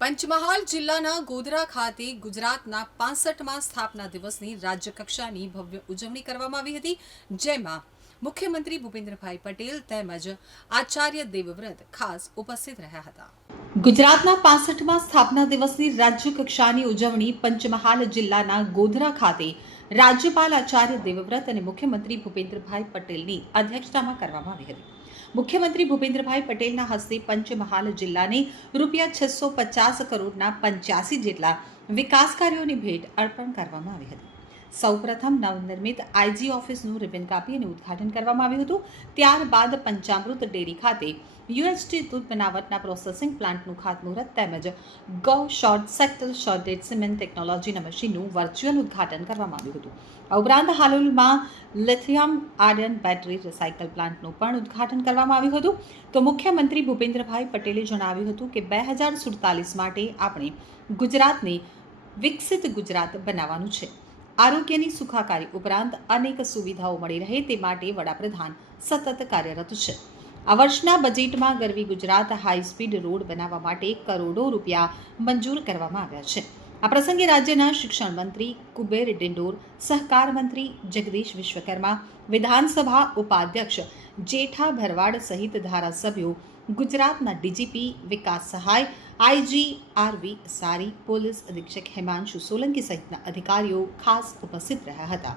પંચમહાલ જિલ્લાના ગોધરા ખાતે ગુજરાતના પાસઠમાં સ્થાપના દિવસની રાજ્યકક્ષાની ભવ્ય ઉજવણી કરવામાં આવી હતી, જેમાં મુખ્યમંત્રી ભૂપેન્દ્રભાઈ પટેલ તેમજ આચાર્ય દેવવ્રત ખાસ ઉપસ્થિત રહ્યા હતા. ગુજરાતના પાસઠમાં સ્થાપના દિવસની રાજ્યકક્ષાની ઉજવણી પંચમહાલ જિલ્લાના ગોધરા ખાતે રાજ્યપાલ આચાર્ય દેવવ્રત અને મુખ્યમંત્રી ભૂપેન્દ્રભાઈ પટેલની અધ્યક્ષતામાં કરવામાં આવી હતી. મુખ્યમંત્રી ભૂપેન્દ્રભાઈ પટેલના હસ્તે પંચમહાલ જિલ્લાને રૂપિયા છસો પચાસ કરોડના પંચ્યાસી જેટલા વિકાસ કાર્યોની ભેટ અર્પણ કરવામાં આવી હતી. સૌપ્રથમ નવનિર્મિત આઈજી ઓફિસનું રિબન કાપી અને ઉદ્ઘાટન કરવામાં આવ્યું હતું. ત્યારબાદ પંચામૃત ડેરી ખાતે યુએસટી દૂધ બનાવટના પ્રોસેસિંગ પ્લાન્ટનું ખાતમુહૂર્ત તેમજ ગૌ શોર્ટ સેક્ટર શોર્ટેડ સિમેન્ટ ટેકનોલોજીના મશીનનું વર્ચ્યુઅલ ઉદ્ઘાટન કરવામાં આવ્યું હતું. આ ઉપરાંત હાલોલમાં લિથિયમ આયર્ન બેટરી રિસાયકલ પ્લાન્ટનું પણ ઉદ્ઘાટન કરવામાં આવ્યું હતું. તો મુખ્યમંત્રી ભૂપેન્દ્રભાઈ પટેલે જણાવ્યું હતું કે બે હજાર સુડતાલીસ માટે આપણે ગુજરાતને વિકસિત ગુજરાત બનાવવાનું છે. આરોગ્યની સુખાકારી ઉપરાંત અનેક સુવિધાઓ મળી રહે તે માટે વડાપ્રધાન સતત કાર્યરત છે. આ વર્ષના બજેટમાં Garvi Gujarat high speed road બનાવવા માટે કરોડો રૂપિયા મંજૂર કરવામાં આવ્યા છે. આ પ્રસંગે રાજ્યના શિક્ષણ મંત્રી, કુબેર ડિંડોર, સહકાર મંત્રી જગદીશ વિશ્વકર્મા, વિધાનસભા ઉપાધ્યક્ષ જેઠા ભરવાડ સહિત ધારાસભ્યો, ગુજરાતના ડીજીપી વિકાસ સહાય, આઈજી આરવી સારી, પોલીસ અધિક્ષક હિમાંશુ સોલંકી સહિતના અધિકારીઓ ખાસ ઉપસ્થિત રહ્યા હતા.